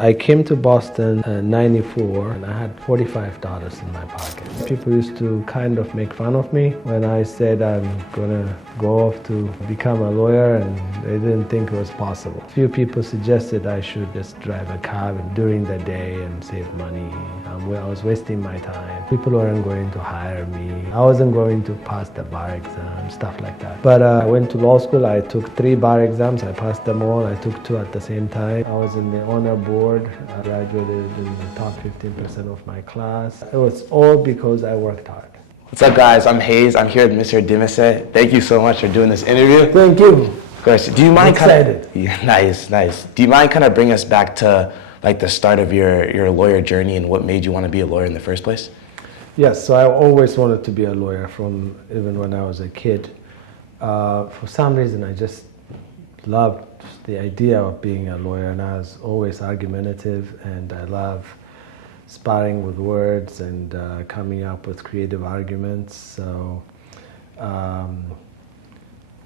I came to Boston in '94 and I had $45 in my pocket. People used to kind of make fun of me when I said I'm gonna go off to become a lawyer, and they didn't think it was possible. A few people suggested I should just drive a cab during the day and save money. I was wasting my time. People weren't going to hire me. I wasn't going to pass the bar exam, stuff like that. But I went to law school. I took 3 bar exams. I passed them all. I took 2 at the same time. I was in the honor board. I graduated in the top 15% of my class. It was all because I worked hard. What's up, guys? I'm Hayes. I'm here with Mr. Demissie. Thank you so much for doing this interview. Thank you. Of course. Do you mind excited. Nice. Do you mind kind of bring us back to like the start of your lawyer journey and what made you want to be a lawyer in the first place? Yes, so I always wanted to be a lawyer from even when I was a kid. For some reason, I just loved the idea of being a lawyer, and I was always argumentative, and I love sparring with words and coming up with creative arguments. So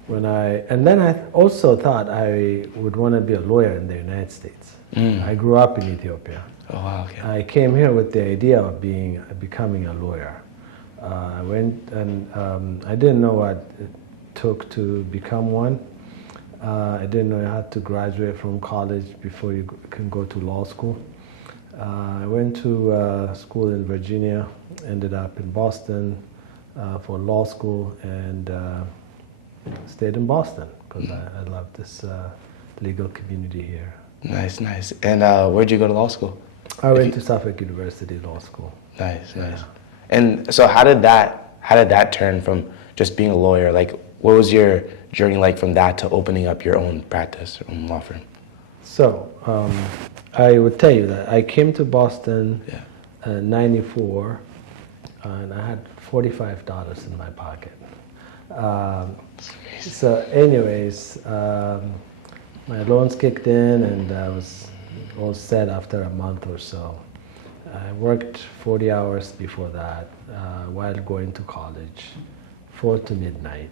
then I also thought I would want to be a lawyer in the United States. I grew up in Ethiopia. Oh wow! Okay. I came here with the idea of becoming a lawyer. I went and I didn't know what it took to become one. I didn't know you had to graduate from college before you can go to law school. I went to school in Virginia, ended up in Boston for law school, and stayed in Boston because I love this legal community here. Nice. And where'd you go to law school? I went to Suffolk University Law School. Nice. And so how did that turn from just being a lawyer? Like, what was your journey like from that to opening up your own practice, your own law firm? So I would tell you that I came to Boston in '94, and I had $45 in my pocket. So anyways, my loans kicked in, and I was all set after a month or so. I worked 40 hours before that while going to college, 4 to midnight.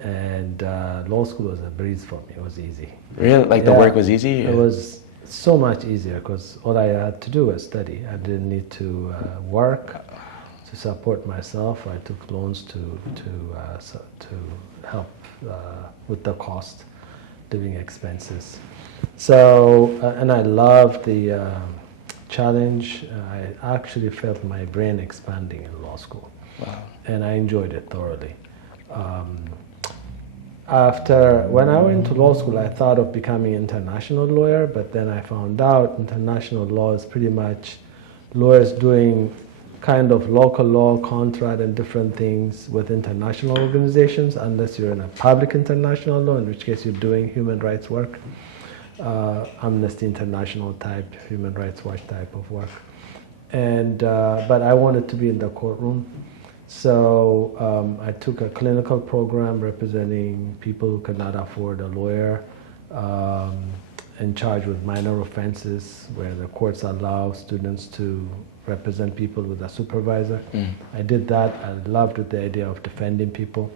And law school was a breeze for me. It was easy. Really? Like the work was easy? It was so much easier because all I had to do was study. I didn't need to work to support myself. I took loans to help with the cost, living expenses. So, and I loved the challenge. I actually felt my brain expanding in law school. Wow. And I enjoyed it thoroughly. When I went to law school, I thought of becoming an international lawyer, but then I found out international law is pretty much lawyers doing kind of local law, contract, and different things with international organizations, unless you're in a public international law, in which case you're doing human rights work, Amnesty International type, human rights watch type of work. And but I wanted to be in the courtroom. So I took a clinical program representing people who could not afford a lawyer, in charge with minor offenses, where the courts allow students to represent people with a supervisor. I did that. I loved the idea of defending people.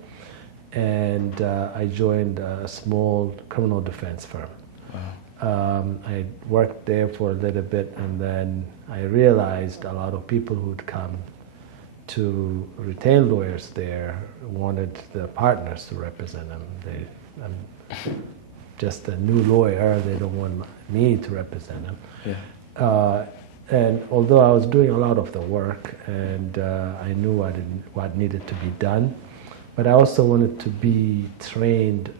And I joined a small criminal defense firm. Wow. I worked there for a little bit, and then I realized a lot of people who'd come to retain lawyers there wanted the partners to represent them. I'm just a new lawyer. They don't want me to represent them. Yeah. And although I was doing a lot of the work, and I knew what needed to be done, but I also wanted to be trained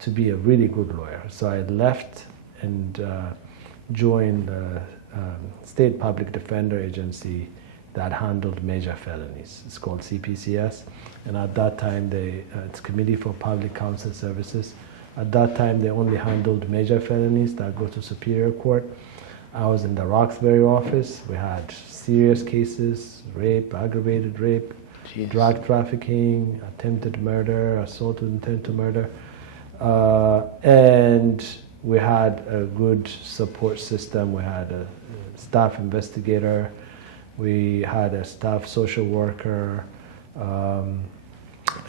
to be a really good lawyer. So I left and joined the State Public Defender Agency that handled major felonies. It's called CPCS, and at that time it's Committee for Public Counsel Services. At that time they only handled major felonies that go to Superior Court. I was in the Roxbury office. We had serious cases: rape, aggravated rape, drug trafficking, attempted murder, assault with intent to murder, and we had a good support system. We had a staff investigator. We had a staff social worker,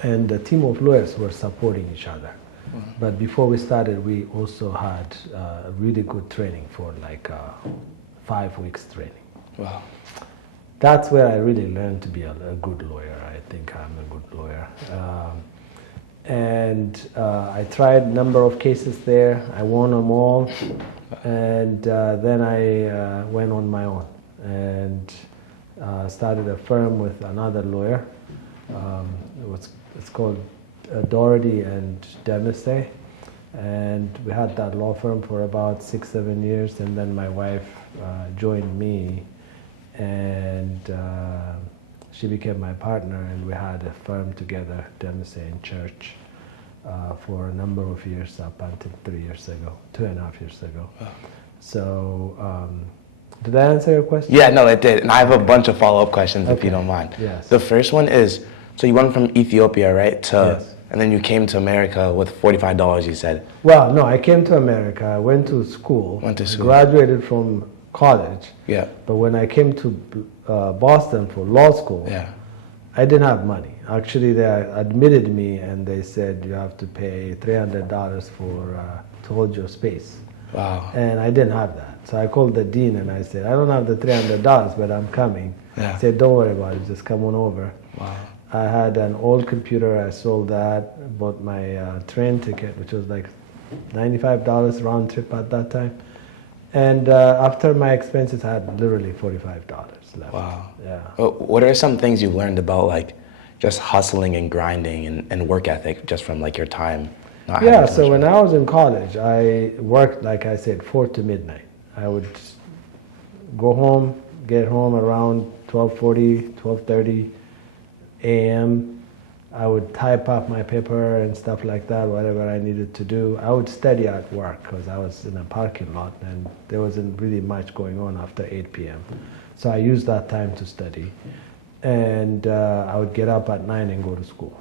and a team of lawyers were supporting each other. But before we started, we also had really good training for like 5 weeks training. Wow. That's where I really learned to be a good lawyer. I think I'm a good lawyer. I tried a number of cases there. I won them all. And then I went on my own and started a firm with another lawyer. It's called Derege Demissie. And we had that law firm for about 6-7 years. And then my wife joined me. And she became my partner, and we had a firm together, Demissie in Church, for a number of years up until 3 years ago, 2.5 years ago. Wow. So, did that answer your question? Yeah, no, it did. And I have a bunch of follow-up questions, if you don't mind. Yes. The first one is, so you went from Ethiopia, right, to, yes. And then you came to America with $45, you said. Well, no, I came to America. I went to school. Graduated from college. Yeah. But when I came to Boston for law school, yeah. I didn't have money. Actually, they admitted me and they said you have to pay $300 to hold your space. Wow. And I didn't have that. So I called the dean and I said, I don't have the $300, but I'm coming. Yeah. He said, don't worry about it, just come on over. Wow. I had an old computer, I sold that, bought my train ticket, which was like $95 round trip at that time. And after my expenses, I had literally $45 left. Wow. Yeah. What are some things you've learned about like just hustling and grinding and work ethic just from like your time? Yeah, so when I was in college, I worked, like I said, 4 to midnight. I would go home, get home around 12:40, 12:30 a.m. I would type up my paper and stuff like that, whatever I needed to do. I would study at work because I was in a parking lot and there wasn't really much going on after 8 p.m. So I used that time to study. And I would get up at 9 and go to school.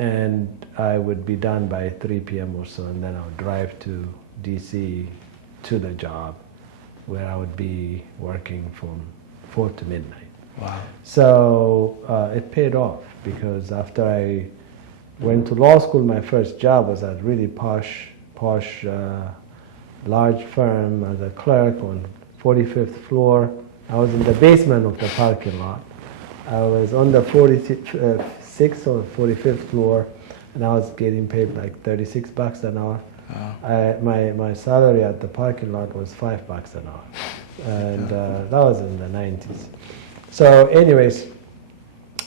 And I would be done by 3 p.m. or so, and then I would drive to DC to the job where I would be working from 4 to midnight. Wow. So it paid off because after I went to law school, my first job was at a really posh, large firm as a clerk on 45th floor. I was in the basement of the parking lot. I was on the 46th or 45th floor, and I was getting paid like $36 an hour. Wow. My salary at the parking lot was $5 an hour, and that was in the 90s. So anyways,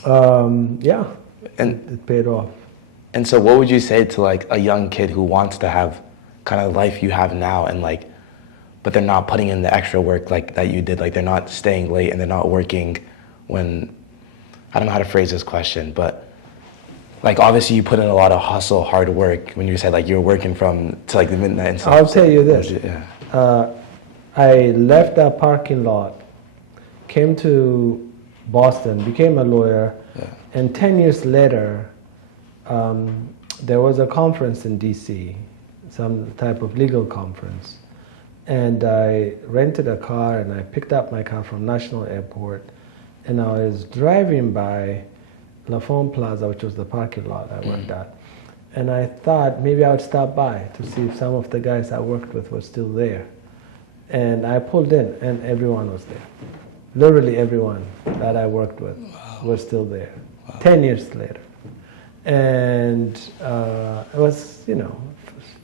yeah, and it paid off. And so what would you say to like a young kid who wants to have kind of life you have now and like, but they're not putting in the extra work like that you did, like they're not staying late and they're not working when, I don't know how to phrase this question, but like obviously you put in a lot of hustle, hard work when you said like you were working from to like the midnight and stuff. I'll tell you this, yeah. I left that parking lot, came to Boston, became a lawyer, yeah. And 10 years later, there was a conference in DC, some type of legal conference, and I rented a car and I picked up my car from National Airport, and I was driving by Lafayette Plaza, which was the parking lot I worked at, and I thought maybe I would stop by to see if some of the guys I worked with were still there. And I pulled in, and everyone was there. Literally everyone that I worked with was still there, 10 years later. And it was,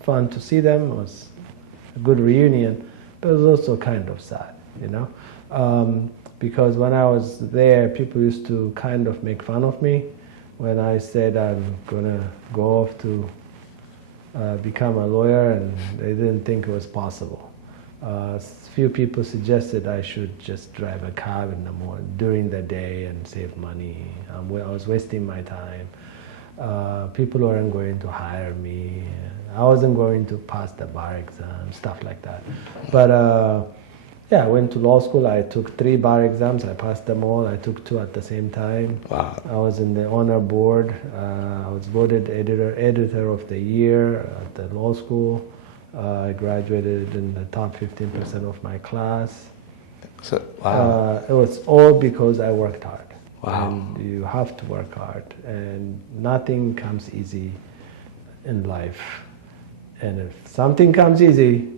fun to see them. It was a good reunion, but it was also kind of sad, because when I was there, people used to kind of make fun of me when I said I'm gonna go off to become a lawyer, and they didn't think it was possible. Few people suggested I should just drive a cab in the morning during the day and save money. I was wasting my time. People weren't going to hire me. I wasn't going to pass the bar exam, stuff like that. But yeah, I went to law school. I took 3 bar exams. I passed them all. I took 2 at the same time. Wow. I was in the honor board. I was voted editor of the year at the law school. I graduated in the top 15% of my class. So, wow. It was all because I worked hard. Wow. And you have to work hard, and nothing comes easy in life. And if something comes easy,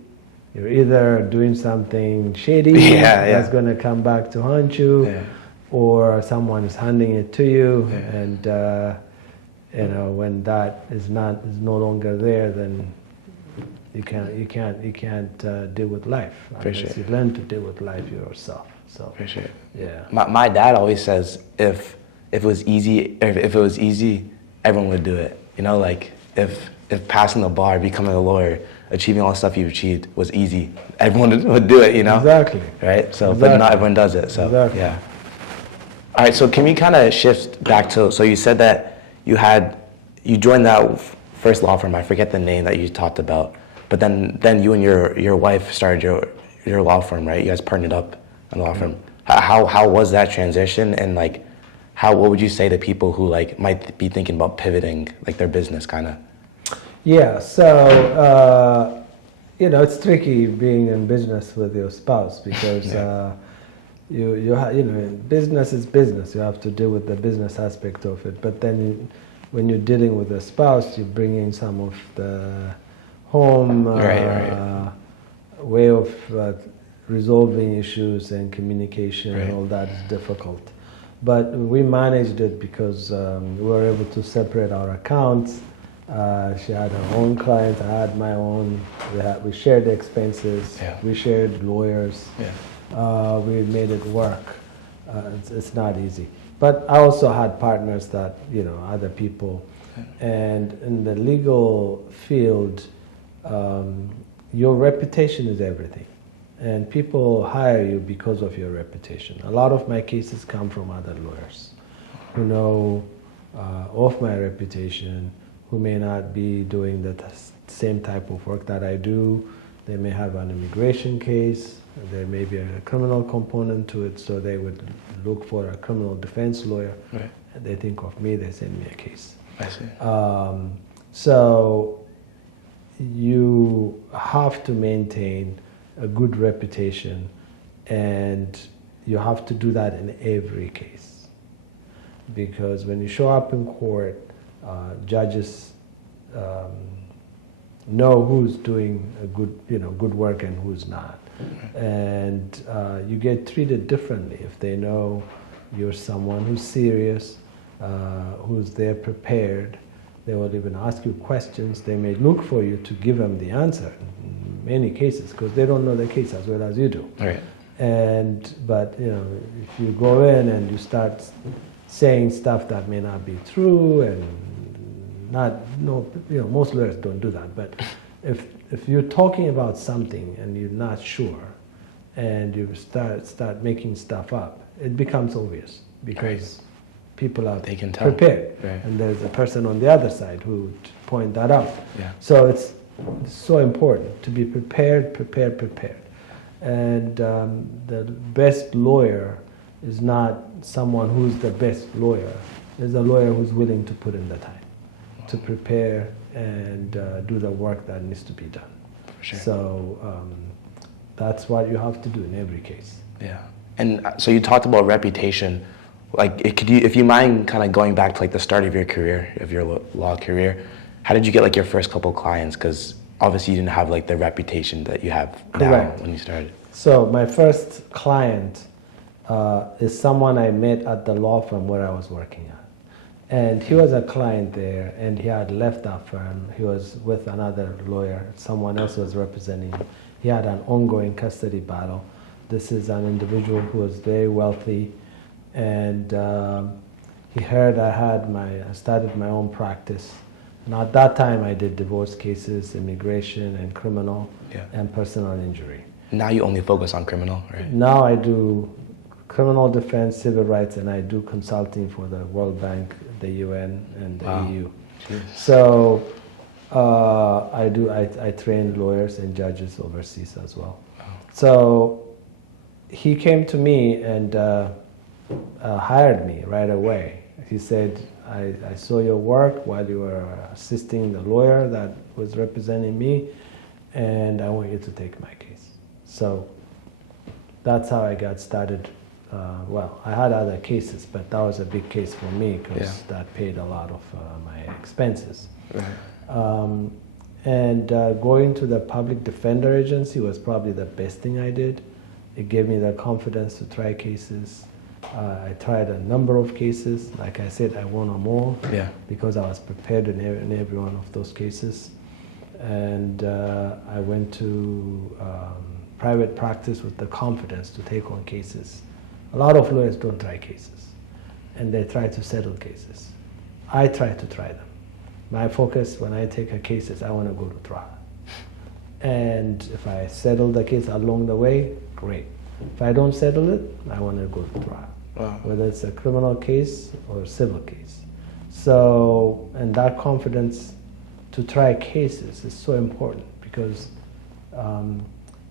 you're either doing something shady that's going to come back to haunt you, or someone is handing it to you, and when that is no longer there, then you can't deal with life unless you learn to deal with life yourself. So for sure. Yeah. My dad always says if it was easy, everyone would do it. Like if passing the bar, becoming a lawyer, achieving all the stuff you've achieved was easy, everyone would do it. Exactly. Right. So, but not everyone does it. So yeah. All right. So can we kind of shift back to? So you said that you joined that first law firm. I forget the name that you talked about. But then you and your wife started your law firm, right? You guys partnered up in the law firm. How was that transition, and like what would you say to people who like might be thinking about pivoting like their business kind of? Yeah, so it's tricky being in business with your spouse because business is business. You have to deal with the business aspect of it. But then when you're dealing with a spouse, you bring in some of the home way of resolving issues and communication and all that is difficult. But we managed it because we were able to separate our accounts. She had her own clients, I had my own. We shared the expenses, we shared lawyers, we made it work. It's not easy. But I also had partners that, other people. And in the legal field, your reputation is everything. And people hire you because of your reputation. A lot of my cases come from other lawyers who know of my reputation, who may not be doing the same type of work that I do. They may have an immigration case, there may be a criminal component to it, so they would look for a criminal defense lawyer. Right. And they think of me, they send me a case. I see. So you have to maintain a good reputation, and you have to do that in every case. Because when you show up in court, judges know who's doing a good work and who's not. And you get treated differently if they know you're someone who's serious, who's there prepared. They will even ask you questions. They may look for you to give them the answer in many cases because they don't know the case as well as you do. Right. But if you go in and you start saying stuff that may not be true and most lawyers don't do that. But if you're talking about something and you're not sure, and you start making stuff up, it becomes obvious because people are prepared, and there's a person on the other side who would point that out. Yeah. So it's so important to be prepared. And the best lawyer is not someone who's the best lawyer. It's a lawyer who's willing to put in the time to prepare and do the work that needs to be done. For sure. So that's what you have to do in every case. Yeah. And so you talked about reputation. Like, if you mind kind of going back to like the start of your career, of your law career, how did you get like your first couple clients? Because obviously you didn't have like the reputation that you have now when you started. So my first client is someone I met at the law firm where I was working at. And he was a client there, and he had left that firm. He was with another lawyer. Someone else was representing him. He had an ongoing custody battle. This is an individual who was very wealthy, and he heard I started my own practice. And at that time, I did divorce cases, immigration, and criminal, and personal injury. Now you only focus on criminal, right? Now I do criminal defense, civil rights, and I do consulting for the World Bank, the UN, and the EU. Jeez. So I train lawyers and judges overseas as well. Wow. So he came to me and hired me right away. He said, I saw your work while you were assisting the lawyer that was representing me, and I want you to take my case. So that's how I got started. I had other cases, but that was a big case for me because that paid a lot of my expenses. Right. And going to the public defender agency was probably the best thing I did. It gave me the confidence to try cases. I tried a number of cases. Like I said, I won them all because I was prepared in every one of those cases. And I went to private practice with the confidence to take on cases. A lot of lawyers don't try cases, and they try to settle cases. I try to try them. My focus when I take a case is I want to go to trial. And if I settle the case along the way, great. If I don't settle it, I want to go to trial. Wow. Whether it's a criminal case or a civil case. So, and that confidence to try cases is so important because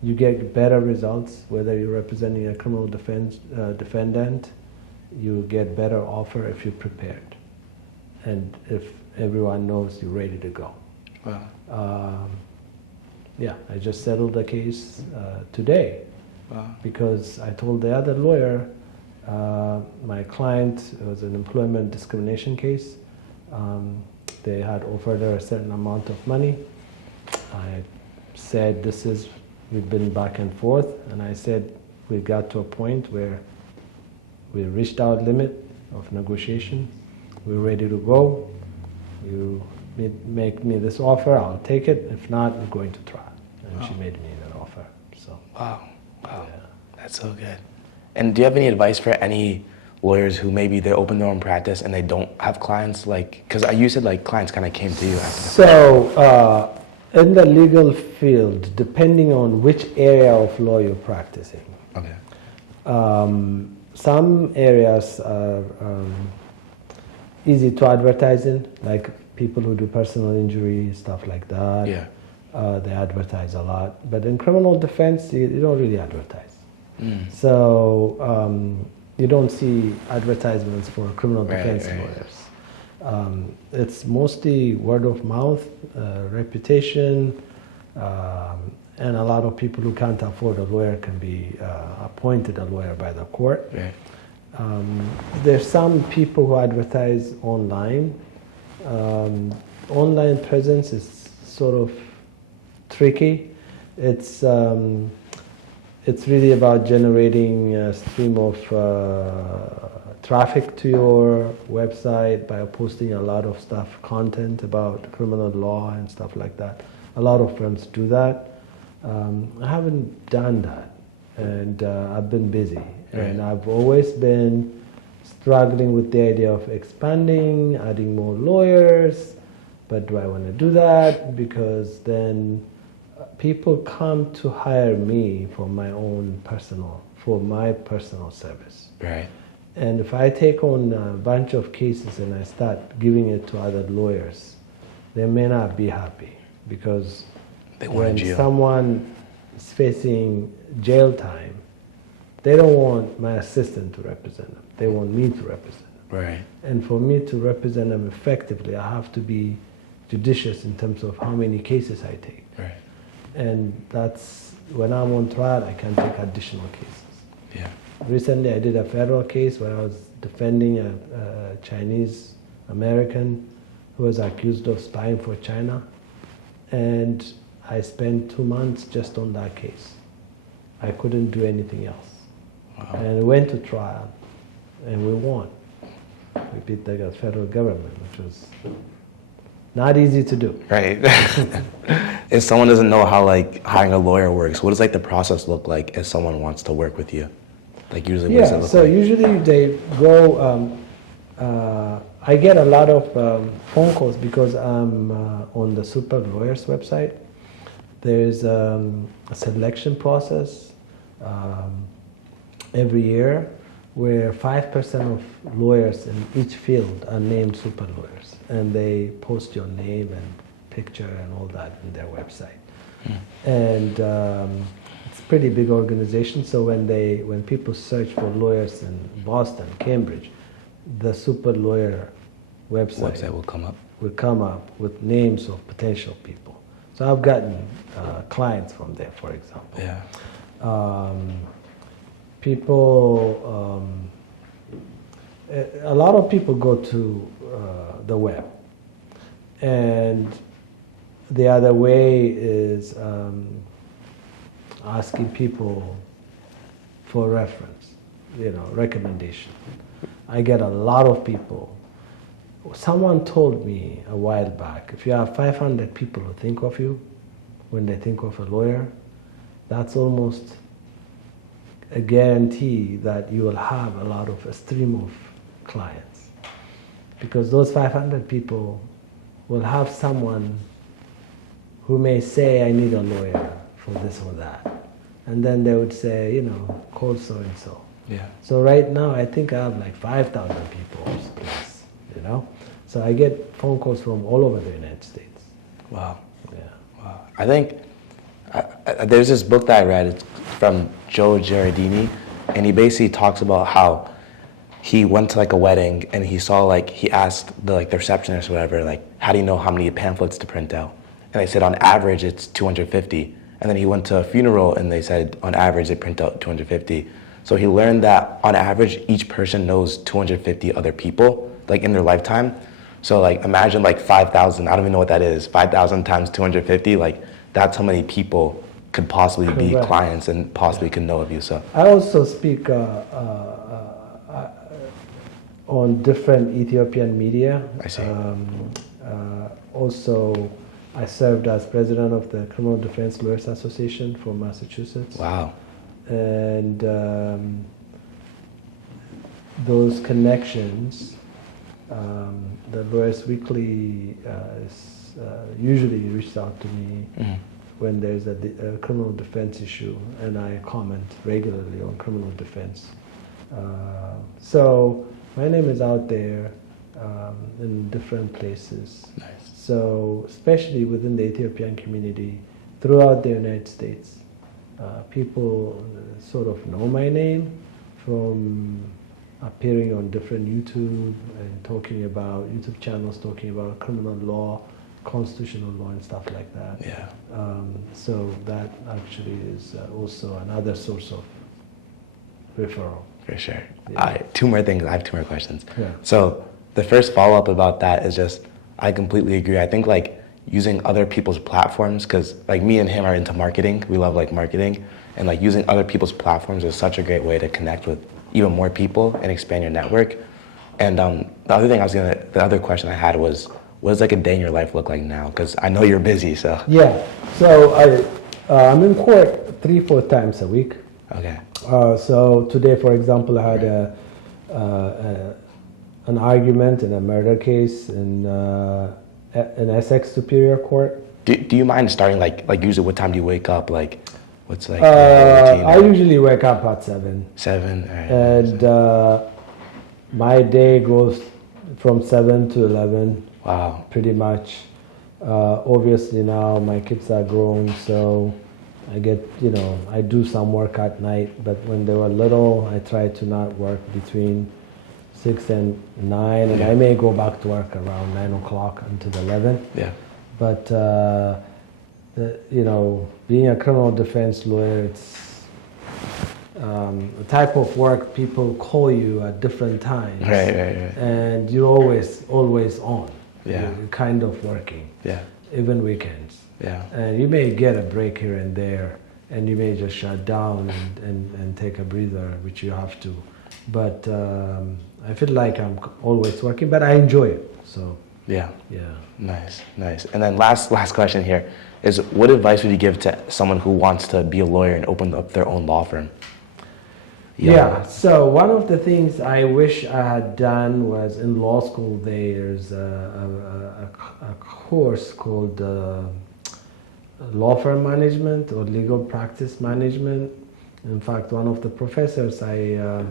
you get better results whether you're representing a criminal defendant. You get better offer if you're prepared, and if everyone knows you're ready to go. Wow. Yeah, I just settled the case today. Wow. Because I told the other lawyer, my client, it was an employment discrimination case. They had offered her a certain amount of money. I said, we've been back and forth, and I said, we got to a point where we reached our limit of negotiation. We're ready to go. You make me this offer, I'll take it. If not, we're going to trial. And she made me that offer. So. Wow. Wow. Yeah. That's so good. And do you have any advice for any lawyers who maybe they open their own practice and they don't have clients? Like, because you said like clients kind of came to you after. So, in the legal field, depending on which area of law you're practicing, Okay. some areas are easy to advertise in, like people who do personal injury, stuff like that. Yeah. They advertise a lot. But in criminal defense, you don't really advertise. So you don't see advertisements for criminal defense lawyers. It's mostly word of mouth, reputation, and a lot of people who can't afford a lawyer can be appointed a lawyer by the court. Right. There's some people who advertise online. Online presence is sort of tricky. It's really about generating a stream of traffic to your website by posting a lot of content about criminal law and stuff like that. A lot of firms do that. I haven't done that, and I've been busy. And I've always been struggling with the idea of expanding, adding more lawyers, but do I want to do that? Because then people come to hire me for my personal service. Right. And if I take on a bunch of cases and I start giving it to other lawyers, they may not be happy because when someone is facing jail time, they don't want my assistant to represent them. They want me to represent them. Right. And for me to represent them effectively, I have to be judicious in terms of how many cases I take. Right. And that's when I'm on trial, I can take additional cases. Yeah. Recently, I did a federal case where I was defending a Chinese American who was accused of spying for China, and I spent 2 months just on that case. I couldn't do anything else. Wow. And we went to trial, and we won. We beat the federal government, which was not easy to do. Right. If someone doesn't know how like hiring a lawyer works, what does like the process look like if someone wants to work with you? Like usually, what does it look so like? usually they go. I get a lot of phone calls because I'm on the Super Lawyers website. There's a selection process every year where 5% of lawyers in each field are named super lawyers, and they post your name and picture and all that in their website. And it's a pretty big organization, so when people search for lawyers in Boston, Cambridge, the super lawyer website will come up with names of potential people. So I've gotten clients from there, for example. Yeah. People, a lot of people go to the web, and the other way is asking people for reference, recommendation. I get a lot of people. Someone told me a while back, if you have 500 people who think of you when they think of a lawyer, that's almost a guarantee that you will have a stream of clients. Because those 500 people will have someone who may say, I need a lawyer for this or that. And then they would say, call so-and-so. Yeah. So right now, I think I have like 5,000 people plus, So I get phone calls from all over the United States. Wow. Yeah. Wow. I think there's this book that I read. It's from Derege Demissie, and he basically talks about how he went to like a wedding and he saw he asked the receptionist or whatever, how do you know how many pamphlets to print out? And they said on average it's 250. And then he went to a funeral and they said on average they print out 250. So he learned that on average each person knows 250 other people in their lifetime. So imagine 5,000, I don't even know what that is, 5,000 times 250, that's how many people could possibly be clients and possibly could know of you. So I also speak on different Ethiopian media. I see. Also, I served as president of the Criminal Defense Lawyers Association for Massachusetts. Wow. And those connections, the Lawyers Weekly usually reaches out to me when there's a criminal defense issue, and I comment regularly on criminal defense. So my name is out there in different places. Nice. So especially within the Ethiopian community, throughout the United States, people sort of know my name from appearing on different YouTube and YouTube channels talking about criminal law, constitutional law, and stuff like that. Yeah. So that actually is also another source of referral. For sure. Yeah. I have two more questions. Yeah. So the first follow-up about that is just, I completely agree. I think using other people's platforms, because me and him are into marketing. We love marketing, and using other people's platforms is such a great way to connect with even more people and expand your network. And the other question I had was, what does a day in your life look like now? Because I know you're busy, so. Yeah. So I'm in court 3-4 times a week. Okay. So today, for example, I had an argument in a murder case in Essex Superior Court. Do you mind starting usually what time do you wake up? What's your routine? I usually wake up at 7. 7. All right. And my day goes from 7 to 11. Wow. Pretty much. Obviously now my kids are grown, so I get, I do some work at night, but when they were little, I try to not work between 6 and 9, and I may go back to work around 9 o'clock until 11. Yeah. But, being a criminal defense lawyer, it's a type of work people call you at different times. Right. And you're always on. Yeah. You're kind of working. Yeah. Even weekends. Yeah. And you may get a break here and there, and you may just shut down and take a breather, which you have to. But I feel like I'm always working, but I enjoy it. So yeah. Nice. And then last question here is, what advice would you give to someone who wants to be a lawyer and open up their own law firm? Yeah. So one of the things I wish I had done was in law school. There's a course called law firm management or legal practice management. In fact, one of the professors I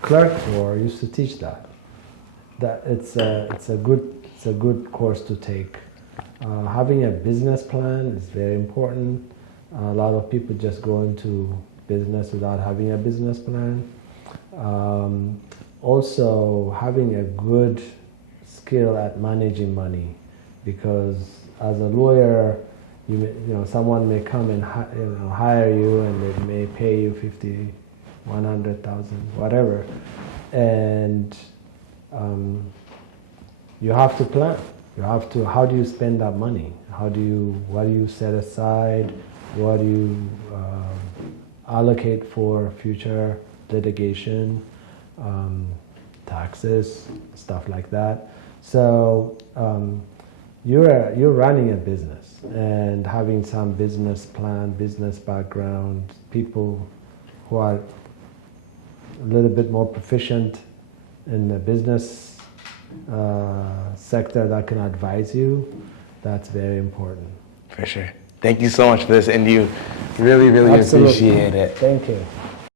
clerked for used to teach that. That it's a good course to take. Having a business plan is very important. A lot of people just go into business without having a business plan. Also, having a good skill at managing money, because as a lawyer, someone may come and hire you, and they may pay you 50, 100,000, whatever, and you have to plan. You have to, how do you spend that money? What do you set aside? What do you allocate for future litigation, taxes, stuff like that? So you're running a business, and having some business plan, business background, people who are a little bit more proficient in the business sector that can advise you, that's very important. For sure. Thank you so much for this, and you really, really Absolutely. appreciate it. Thank you.